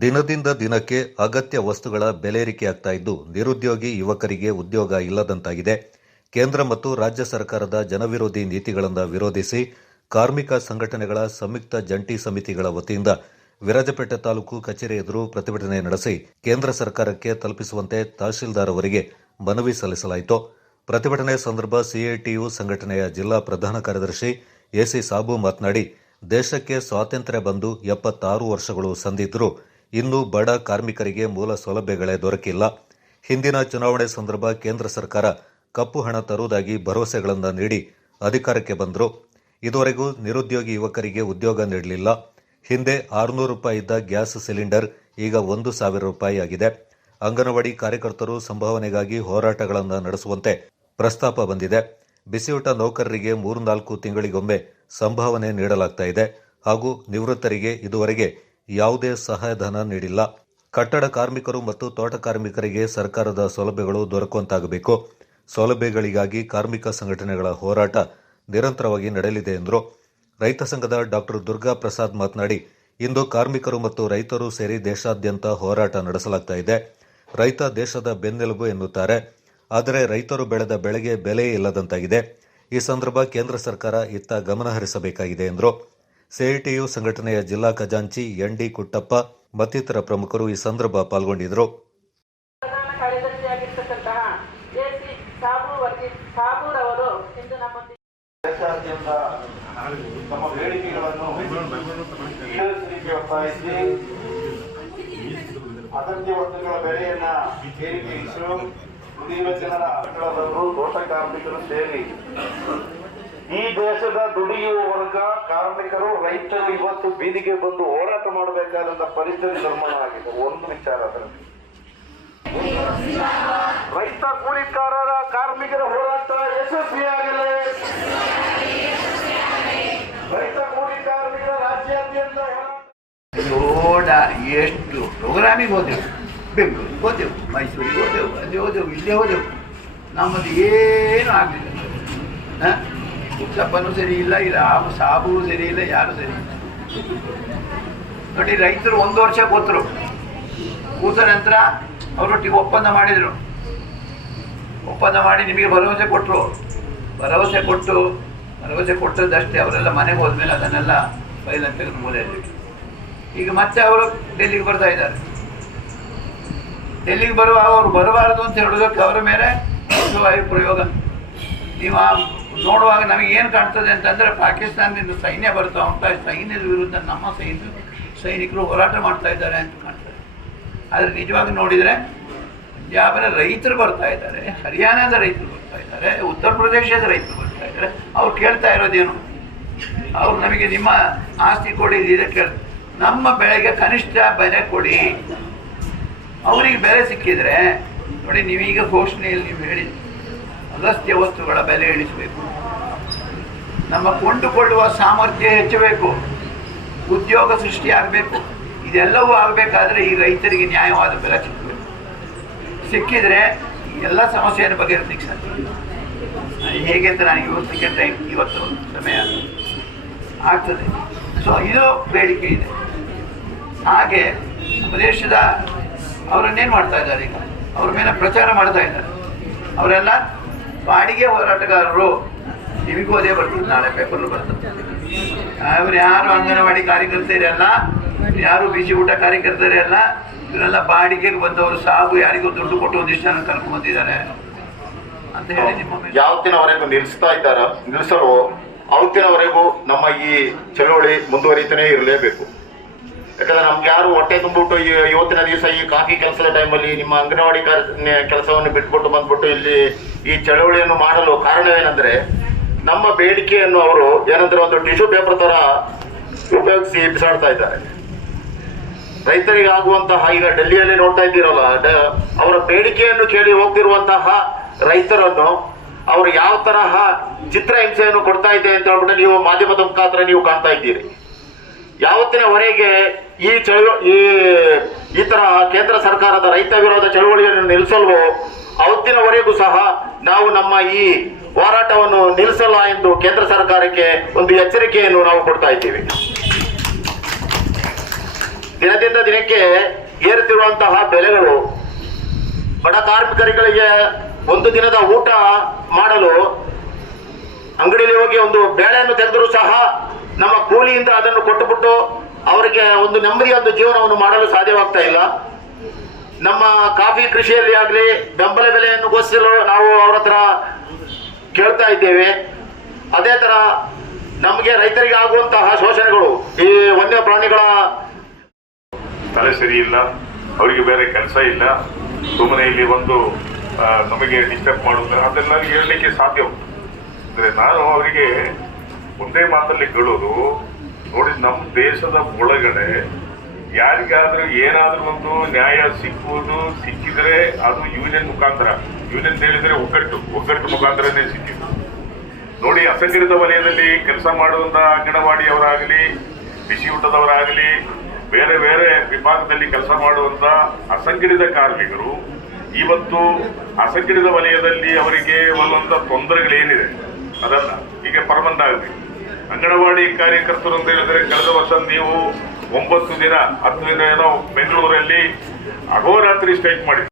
ದಿನದಿಂದ ದಿನಕ್ಕೆ ಅಗತ್ಯ ವಸ್ತುಗಳ ಬೆಲೇರಿಕೆಯಾಗ್ತಾ ಇದ್ದು ನಿರುದ್ಯೋಗಿ ಯುವಕರಿಗೆ ಉದ್ಯೋಗ ಇಲ್ಲದಂತಾಗಿದೆ. ಕೇಂದ್ರ ಮತ್ತು ರಾಜ್ಯ ಸರ್ಕಾರದ ಜನವಿರೋಧಿ ನೀತಿಗಳನ್ನು ವಿರೋಧಿಸಿ ಕಾರ್ಮಿಕ ಸಂಘಟನೆಗಳ ಸಂಯುಕ್ತ ಜಂಟಿ ಸಮಿತಿಗಳ ವತಿಯಿಂದ ವಿರಾಜಪೇಟೆ ತಾಲೂಕು ಕಚೇರಿ ಎದುರು ಪ್ರತಿಭಟನೆ ನಡೆಸಿ ಕೇಂದ್ರ ಸರ್ಕಾರಕ್ಕೆ ತಲುಪಿಸುವಂತೆ ತಹಶೀಲ್ದಾರ್ ಅವರಿಗೆ ಮನವಿ ಸಲ್ಲಿಸಲಾಯಿತು. ಪ್ರತಿಭಟನೆ ಸಂದರ್ಭ ಸಿಐಟಿಯು ಸಂಘಟನೆಯ ಜಿಲ್ಲಾ ಪ್ರಧಾನ ಕಾರ್ಯದರ್ಶಿ ಎಸಿ ಸಾಬು ಮಾತನಾಡಿ, ದೇಶಕ್ಕೆ ಸ್ವಾತಂತ್ರ್ಯ ಬಂದು 76 ವರ್ಷಗಳು ಸಂದಿದ್ದರೂ ಇನ್ನೂ ಬಡ ಕಾರ್ಮಿಕರಿಗೆ ಮೂಲ ಸೌಲಭ್ಯಗಳೇ ದೊರಕಿಲ್ಲ. ಹಿಂದಿನ ಚುನಾವಣೆ ಸಂದರ್ಭ ಕೇಂದ್ರ ಸರ್ಕಾರ ಕಪ್ಪು ಹಣ ತರುವುದಾಗಿ ಭರವಸೆಗಳನ್ನು ನೀಡಿ ಅಧಿಕಾರಕ್ಕೆ ಬಂದರು. ಇದುವರೆಗೂ ನಿರುದ್ಯೋಗಿ ಯುವಕರಿಗೆ ಉದ್ಯೋಗ ನೀಡಲಿಲ್ಲ. ಹಿಂದೆ 600 ರೂಪಾಯಿ ಇದ್ದ ಗ್ಯಾಸ್ ಸಿಲಿಂಡರ್ ಈಗ 1,000 ರೂಪಾಯಿ ಆಗಿದೆ. ಅಂಗನವಾಡಿ ಕಾರ್ಯಕರ್ತರು ಸಂಭಾವನೆಗಾಗಿ ಹೋರಾಟಗಳನ್ನು ನಡೆಸುವಂತೆ ಪ್ರಸ್ತಾಪ ಬಂದಿದೆ. ಬಿಸಿಯೂಟ ನೌಕರರಿಗೆ 3-4 ತಿಂಗಳಿಗೊಮ್ಮೆ ಸಂಭಾವನೆ ನೀಡಲಾಗ್ತಾ ಇದೆ ಹಾಗೂ ನಿವೃತ್ತರಿಗೆ ಇದುವರೆಗೆ ಯಾವುದೇ ಸಹಾಯಧನ ನೀಡಿಲ್ಲ. ಕಟ್ಟಡ ಕಾರ್ಮಿಕರು ಮತ್ತು ತೋಟ ಕಾರ್ಮಿಕರಿಗೆ ಸರ್ಕಾರದ ಸೌಲಭ್ಯಗಳು ದೊರಕುವಂತಾಗಬೇಕು. ಸೌಲಭ್ಯಗಳಿಗಾಗಿ ಕಾರ್ಮಿಕ ಸಂಘಟನೆಗಳ ಹೋರಾಟ ನಿರಂತರವಾಗಿ ನಡೆಯಲಿದೆ ಎಂದರು. ರೈತ ಸಂಘದ ಡಾಕ್ಟರ್ ದುರ್ಗಾ ಪ್ರಸಾದ್ ಮಾತನಾಡಿ, ಇಂದು ಕಾರ್ಮಿಕರು ಮತ್ತು ರೈತರು ಸೇರಿ ದೇಶಾದ್ಯಂತ ಹೋರಾಟ ನಡೆಸಲಾಗ್ತಾ ಇದೆ. ರೈತ ದೇಶದ ಬೆನ್ನೆಲುಬು ಎನ್ನುತ್ತಾರೆ. ಆದರೆ ರೈತರು ಬೆಳೆದ ಬೆಳೆಗೆ ಬೆಲೆ ಇಲ್ಲದಂತಾಗಿದೆ. ಈ ಸಂದರ್ಭ ಕೇಂದ್ರ ಸರ್ಕಾರ ಇತ್ತ ಗಮನ ಹರಿಸಬೇಕಾಗಿದೆ ಎಂದರು. ಸಿಐಟಿಯು ಸಂಘಟನೆಯ ಜಿಲ್ಲಾ ಖಜಾಂಚಿ ಎನ್.ಡಿ. ಕುಟ್ಟಪ್ಪ ಮತ್ತಿತರ ಪ್ರಮುಖರು ಈ ಸಂದರ್ಭ ಪಾಲ್ಗೊಂಡಿದ್ದರು. ಪ್ರಧಾನ ಕಾರ್ಯದರ್ಶಿಯಾಗಿರ್ತಕ್ಕಂತಹ ಎಸಿ ಸಾಬೂರವರು ಇಂದು ನಮ್ಮೊಂದಿಗೆ ದೇಶಾದ್ಯಂತ ತಮ್ಮ ಬೇಡಿಕೆಗಳನ್ನು ಈಡೇರಿಸಲಿಕ್ಕೆ ಒತ್ತಾಯಿಸಿ ಅಗತ್ಯ ವಸ್ತುಗಳ ಬೆಲೆಯನ್ನ ಏರಿಕೆಯಿಸಲು ದುಡಿಯುವ ಜನರ ಅಂಗಳದವರು, ತೋಟ ಕಾರ್ಮಿಕರು ಸೇರಿ ಈ ದೇಶದ ದುಡಿಯುವ ವರ್ಗ, ಕಾರ್ಮಿಕರು, ರೈತರು ಇವತ್ತು ಬೀದಿಗೆ ಬಂದು ಹೋರಾಟ ಮಾಡಬೇಕಾದಂತ ಪರಿಸ್ಥಿತಿ ನಿರ್ಮಾಣ ಆಗಿದೆ. ಒಂದು ವಿಚಾರ ಅದರಲ್ಲಿ ರೈತ ಕೂಲಿಕಾರರ ಕಾರ್ಮಿಕರ ಹೋರಾಟ ಯಶಸ್ವಿಯಾಗಲಿ. ರೈತ ಕೂಲಿ ಕಾರ್ಮಿಕರ ರಾಜ್ಯಾದ್ಯಂತ ನೋಡ ಎಷ್ಟು ಪ್ರೋಗ್ರಾಮಿಗೆ ಹೋದೆವು, ಬೆಂಗಳೂರಿಗೆ ಹೋದೆವು, ಮೈಸೂರಿಗೆ ಹೋದೆವು, ಅಲ್ಲಿ ಹೋದೆವು, ಇಲ್ಲೇ ಹೋದೆವು, ನಮ್ಮದು ಏನೂ ಆಗಲಿಲ್ಲ. ಉತ್ತಪ್ಪನೂ ಸರಿ ಇಲ್ಲ, ಇಲ್ಲ ಸಾಬು ಸರಿ ಇಲ್ಲ, ಯಾರು ಸರಿ ಇಲ್ಲ. ನೋಡಿ, ರೈತರು 1 ವರ್ಷ ಕೂತರು. ಕೂತ ನಂತರ ಅವರೊಟ್ಟಿಗೆ ಒಪ್ಪಂದ ಮಾಡಿದರು. ಒಪ್ಪಂದ ಮಾಡಿ ನಿಮಗೆ ಭರವಸೆ ಕೊಟ್ಟರು. ಭರವಸೆ ಕೊಟ್ಟದ್ದಷ್ಟೇ. ಅವರೆಲ್ಲ ಮನೆಗೆ ಹೋದ್ಮೇಲೆ ಅದನ್ನೆಲ್ಲ ಫೈಲನ್ನು ತೆಗೆದು ಮೂಲೆಯಲ್ಲಿ. ಈಗ ಮತ್ತೆ ಅವರು ಡೆಲ್ಲಿಗೆ ಬರ್ತಾ ಇದ್ದಾರೆ. ಡೆಲ್ಲಿಗೆ ಅವರು ಬರಬಾರದು ಅಂತ ಹೇಳೋದಕ್ಕೆ ಅವರ ಮೇಲೆ ವಾಯು ಪ್ರಯೋಗ. ನೀವು ನೋಡುವಾಗ ನಮಗೇನು ಕಾಣ್ತದೆ ಅಂತಂದರೆ, ಪಾಕಿಸ್ತಾನದಿಂದ ಸೈನ್ಯ ಬರ್ತಾ ಉಂಟು. ಸೈನ್ಯದ ವಿರುದ್ಧ ನಮ್ಮ ಸೈನಿಕರು ಹೋರಾಟ ಮಾಡ್ತಾ ಇದ್ದಾರೆ ಅಂತ ಕಾಣ್ತದೆ. ಆದರೆ ನಿಜವಾಗಿ ನೋಡಿದರೆ ಪಂಜಾಬಿನ ರೈತರು ಬರ್ತಾ ಇದ್ದಾರೆ, ಹರಿಯಾಣದ ರೈತರು ಬರ್ತಾ ಇದ್ದಾರೆ, ಉತ್ತರ ಪ್ರದೇಶದ ರೈತರು ಬರ್ತಾ ಇದ್ದಾರೆ. ಅವ್ರು ಕೇಳ್ತಾ ಇರೋದೇನು? ಅವ್ರು ನಮಗೆ ನಿಮ್ಮ ಆಸ್ತಿ ಕೊಡಿ, ಇದಕ್ಕೆ ನಮ್ಮ ಬೆಳೆಗೆ ಕನಿಷ್ಠ ಬೆಲೆ ಕೊಡಿ. ಅವರಿಗೆ ಬೆಲೆ ಸಿಕ್ಕಿದರೆ ನೋಡಿ, ನೀವೀಗ ಘೋಷಣೆಯಲ್ಲಿ ನೀವು ಹೇಳಿ ಅಗತ್ಯ ವಸ್ತುಗಳ ಬೆಲೆ ಇಳಿಸಬೇಕು, ನಮ್ಮ ಕೊಂಡುಕೊಳ್ಳುವ ಸಾಮರ್ಥ್ಯ ಹೆಚ್ಚಬೇಕು, ಉದ್ಯೋಗ ಸೃಷ್ಟಿಯಾಗಬೇಕು. ಇದೆಲ್ಲವೂ ಆಗಬೇಕಾದ್ರೆ ಈ ರೈತರಿಗೆ ನ್ಯಾಯವಾದ ಬೆಲೆ ಸಿಕ್ಕಬೇಕು. ಸಿಕ್ಕಿದರೆ ಎಲ್ಲ ಸಮಸ್ಯೆಯನ್ನು ಬಗೆಹರಿಸಲಿಕ್ಕೆ ಸಾಧ್ಯ. ಹೇಗೆ ಅಂತ ನನಗೆ ಇವತ್ತು ಸಮಯ ಆಗ್ತದೆ. ಸೊ ಇದು ಬೇಡಿಕೆ ಇದೆ. ಹಾಗೆ ನಮ್ಮ ದೇಶದ ಅವರನ್ನೇನು ಮಾಡ್ತಾ ಇದ್ದಾರೆ, ಈಗ ಅವ್ರ ಮೇಲೆ ಪ್ರಚಾರ ಮಾಡ್ತಾ ಇದ್ದಾರೆ. ಅವರೆಲ್ಲ ಬಾಡಿಗೆ ಹೋರಾಟಗಾರರು. ನಿಮಗೂ ಅದೇ ಬರ್ತದೆ, ನಾಳೆ ಪೇಪರ್ಲು ಬರ್ತದೆ. ಅವರು ಯಾರು ಅಂಗನವಾಡಿ ಕಾರ್ಯಕರ್ತರಲ್ಲ, ಯಾರು ಬಿಸಿ ಊಟ ಕಾರ್ಯಕರ್ತರಲ್ಲ, ಇವರೆಲ್ಲ ಬಾಡಿಗೆಗೆ ಬಂದವರು. ಸಾಬು ಯಾರಿಗೂ ದುಡ್ಡು ಕೊಟ್ಟು ಒಂದಿಷ್ಟು ಜನ ಕರ್ಕೊಂಡು ಬಂದಿದ್ದಾರೆ ಅಂತ ಹೇಳಿ ನಿಮ್ಮ ಯಾವತ್ತಿನವರೆಗೂ ನಿಲ್ಲಿಸಲು ಅವತ್ತಿನವರೆಗೂ ನಮ್ಮ ಈ ಚಳವಳಿ ಮುಂದುವರಿತಾನೇ ಇರಲೇಬೇಕು. ಯಾಕಂದ್ರೆ ನಮ್ಗೆ ಯಾರು ಹೊಟ್ಟೆ ತುಂಬಿಟ್ಟು ಇವತ್ತಿನ ದಿವಸ ಈ ಕಾಫಿ ಕೆಲಸದ ಟೈಮಲ್ಲಿ ನಿಮ್ಮ ಅಂಗನವಾಡಿ ಕೆಲಸವನ್ನು ಬಿಟ್ಬಿಟ್ಟು ಬಂದ್ಬಿಟ್ಟು ಇಲ್ಲಿ ಈ ಚಳವಳಿಯನ್ನು ಮಾಡಲು ಕಾರಣವೇನೆಂದರೆ, ನಮ್ಮ ಬೇಡಿಕೆಯನ್ನು ಅವರು ಏನಂದ್ರೆ ಒಂದು ಟಿಶ್ಯೂ ಪೇಪರ್ ತರ ಉಪಯೋಗಿಸಿ ಬಿಸಾಡ್ತಾ ಇದ್ದಾರೆ. ರೈತರಿಗೆ ಆಗುವಂತಹ, ಈಗ ಡೆಲ್ಲಿಯಲ್ಲಿ ನೋಡ್ತಾ ಇದ್ದೀರಲ್ಲ, ಅವರ ಬೇಡಿಕೆಯನ್ನು ಕೇಳಿ ಹೋಗ್ತಿರುವಂತಹ ರೈತರನ್ನು ಅವರು ಯಾವ ತರಹ ಚಿತ್ರಹಿಂಸೆಯನ್ನು ಕೊಡ್ತಾ ಇದೆ ಅಂತ ಹೇಳ್ಬಿಟ್ಟು ನೀವು ಮಾಧ್ಯಮದ ಮುಖಾಂತರ ನೀವು ಕಾಣ್ತಾ ಇದ್ದೀರಿ. ಯಾವತ್ತಿನವರೆಗೆ ಈ ತರ ಕೇಂದ್ರ ಸರ್ಕಾರದ ರೈತ ವಿರೋಧ ಚಳವಳಿಯನ್ನು ನಿಲ್ಲಿಸಲ್ವೋ ಅವತ್ತಿನವರೆಗೂ ಸಹ ನಾವು ನಮ್ಮ ಈ ಹೋರಾಟವನ್ನು ನಿಲ್ಲಿಸಲ್ಲ ಎಂದು ಕೇಂದ್ರ ಸರ್ಕಾರಕ್ಕೆ ಒಂದು ಎಚ್ಚರಿಕೆಯನ್ನು ನಾವು ಕೊಡ್ತಾ ಇದ್ದೀವಿ. ದಿನದಿಂದ ದಿನಕ್ಕೆ ಏರುತ್ತಿರುವಂತಹ ಬೆಲೆಗಳು, ಬಡ ಕಾರ್ಮಿಕರಿಗೆ ಒಂದು ದಿನದ ಊಟ ಮಾಡಲು ಅಂಗಡಿಯಲ್ಲಿ ಹೋಗಿ ಒಂದು ಬೇಳೆಯನ್ನು ತೆಗೆದರೂ ಸಹ ನಮ್ಮ ಕೂಲಿಯಿಂದ ಅದನ್ನು ಕೊಟ್ಟುಬಿಟ್ಟು ಅವರಿಗೆ ಒಂದು ನೆಮ್ಮದಿಯ ಒಂದು ಜೀವನವನ್ನು ಮಾಡಲು ಸಾಧ್ಯವಾಗ್ತಾ ಇಲ್ಲ. ನಮ್ಮ ಕಾಫಿ ಕೃಷಿಯಲ್ಲಿ ಆಗಲಿ ಬೆಂಬಲ ಬೆಲೆಯನ್ನು ಘೋಷಿಸಲು ನಾವು ಅವರ ಹತ್ರ ಕೇಳ್ತಾ ಇದ್ದೇವೆ. ಅದೇ ತರ ನಮಗೆ ರೈತರಿಗೆ ಆಗುವಂತಹ ಶೋಷಣೆಗಳು, ಈ ವನ್ಯ ಪ್ರಾಣಿಗಳ ತಲೆ ಸರಿ ಇಲ್ಲ, ಅವರಿಗೆ ಬೇರೆ ಕೆಲಸ ಇಲ್ಲ, ಸುಮ್ಮನೆ ಇಲ್ಲಿ ಒಂದು ನಮಗೆ ಡಿಸ್ಟರ್ಬ್ ಮಾಡೋದು ಅದೆಲ್ಲ ಹೇಳಲಿಕ್ಕೆ ಸಾಧ್ಯ ಉಂಟು. ಅಂದರೆ ನಾನು ಅವರಿಗೆ ಒಂದೇ ಮಾತಲ್ಲಿ ಕೇಳೋದು, ನೋಡಿ ನಮ್ಮ ದೇಶದ ಒಳಗಡೆ ಯಾರಿಗಾದ್ರೂ ಏನಾದ್ರೂ ಒಂದು ನ್ಯಾಯ ಸಿಕ್ಕಿದ್ರೆ ಅದು ಯೂನಿಯನ್ ಮುಖಾಂತರ, ಯೂನಿಯನ್ ಹೇಳಿದ್ರೆ ಒಗ್ಗಟ್ಟು ಮುಖಾಂತರನೇ ಸಿಕ್ಕಿದ್ದು. ನೋಡಿ, ಅಸಂಘಟಿತ ವಲಯದಲ್ಲಿ ಕೆಲಸ ಮಾಡುವಂತ ಅಂಗನವಾಡಿಯವರಾಗಲಿ, ಬಿಸಿ ಊಟದವರಾಗಲಿ, ಬೇರೆ ಬೇರೆ ವಿಭಾಗದಲ್ಲಿ ಕೆಲಸ ಮಾಡುವಂತ ಅಸಂಘಟಿತ ಕಾರ್ಮಿಕರು ಇವತ್ತು ಅಸಂಘಟಿತ ವಲಯದಲ್ಲಿ ಅವರಿಗೆ ಒಂದೊಂದು ತೊಂದರೆಗಳೇನಿದೆ ಅದಲ್ಲ ಈಗ ಪರ್ಮನೆಂಟ್ ಆಗಬೇಕು. ಅಂಗನವಾಡಿ ಕಾರ್ಯಕರ್ತರು ಅಂತ ಹೇಳಿದ್ರೆ ಕಳೆದ ವರ್ಷ ನೀವು 9 ದಿನ 10 ದಿನ ಏನೋ ಬೆಂಗಳೂರಲ್ಲಿ ಅಹೋರಾತ್ರಿ ಸ್ಟ್ರೈಕ್ ಮಾಡಿ